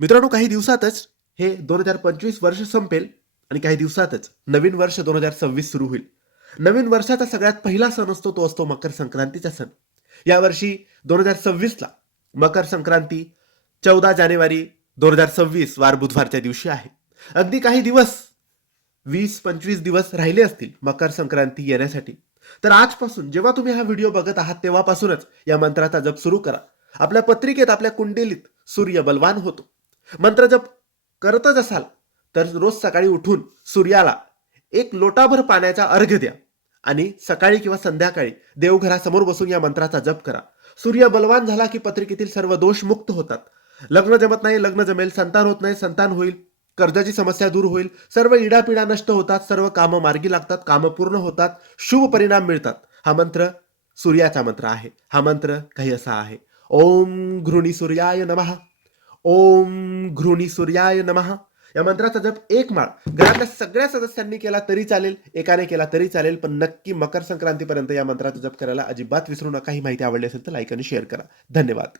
मित्रांनो, काही दिवसातच हे 2025 वर्ष संपेल आणि काही दिवसातच नवीन वर्ष 2026 सुरू होईल. नवीन वर्षाचा सगळ्यात पहिला सण असतो तो असतो मकर संक्रांतीचा सण. यावर्षी 2026ला मकर संक्रांती 14 जानेवारी 2026 वार बुधवारच्या दिवशी आहे. अगदी काही दिवस 20-25 दिवस राहिले असतील मकर संक्रांती येण्यासाठी. तर आजपासून जेव्हा तुम्ही हा व्हिडिओ बघत आहात तेव्हापासूनच या मंत्राचा जप सुरू करा. आपल्या पत्रिकेत आपल्या कुंडलीत सूर्य बलवान होतो. मंत्र जप करतच असाल तर रोज सकाळी उठून सूर्याला एक लोटाभर पाण्याचा अर्घ्य द्या आणि सकाळी किंवा संध्याकाळी देवघरासमोर बसून या मंत्राचा जप करा. सूर्य बलवान झाला की पत्रिकेतील सर्व दोष मुक्त होतात. लग्न जमत नाही, लग्न जमेल. संतान होत नाही, संतान होईल. कर्जाची समस्या दूर होईल. सर्व इडापिडा नष्ट होतात. सर्व कामं मार्गी लागतात. कामं पूर्ण होतात. शुभ परिणाम मिळतात. हा मंत्र सूर्याचा मंत्र आहे. हा मंत्र काही असा आहे: ओम घृणी सूर्याय नमः. ओम घृणी सूर्याय नमः. या मंत्राचा जप एक माळ घरातल्या सगळ्या सदस्यांनी केला तरी चालेल, एकाने केला तरी चालेल, पण नक्की मकर संक्रांतीपर्यंत या मंत्राचा जप करायला अजिबात विसरू नका. ही माहिती आवडली असेल तर लाईक आणि शेअर करा. धन्यवाद.